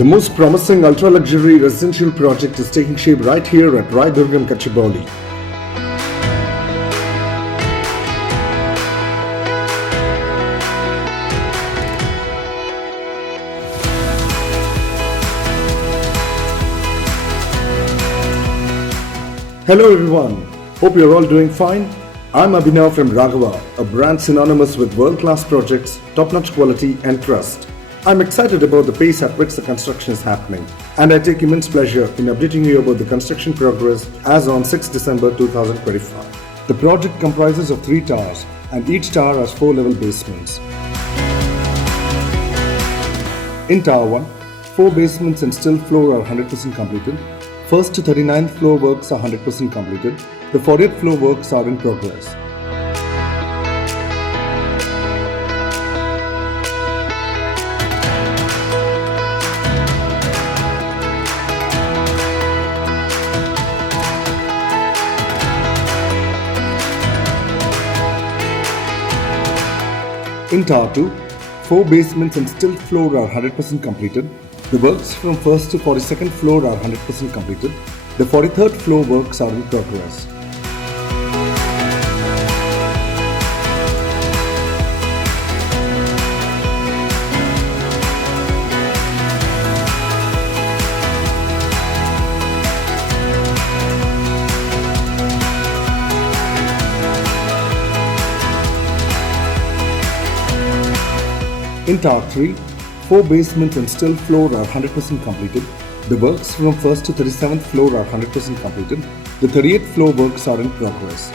The most promising ultra-luxury residential project is taking shape right here at Raghava, Kachibowli. Hello everyone, hope you're all doing fine. I'm Abhinav from Raghava, a brand synonymous with world-class projects, top-notch quality and trust. I'm excited about the pace at which the construction is happening, and I take immense pleasure in updating you about the construction progress as on 6 December 2025. The project comprises of 3 towers, and each tower has 4 level basements. In Tower 1, 4 basements and stilt floor are 100% completed. First to 39th floor works are 100% completed. The 40th floor works are in progress. In Tower 2, 4 basements and stilt floor are 100% completed. The works from 1st to 42nd floor are 100% completed. The 43rd floor works are in progress. In Tower 3, 4 basements and stilt floor are 100% completed. The works from 1st to 37th floor are 100% completed. The 38th floor works are in progress.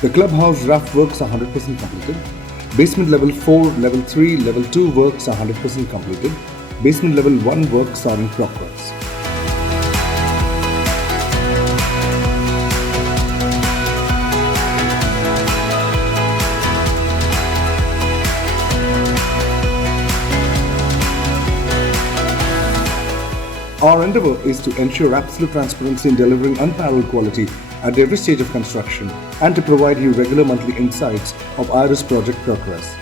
The clubhouse raft works are 100% completed. Basement level 4, level 3, level 2 works are 100% completed. Basement level 1 works are in progress. Our endeavor is to ensure absolute transparency in delivering unparalleled quality at every stage of construction and to provide you regular monthly insights of IRIS project progress.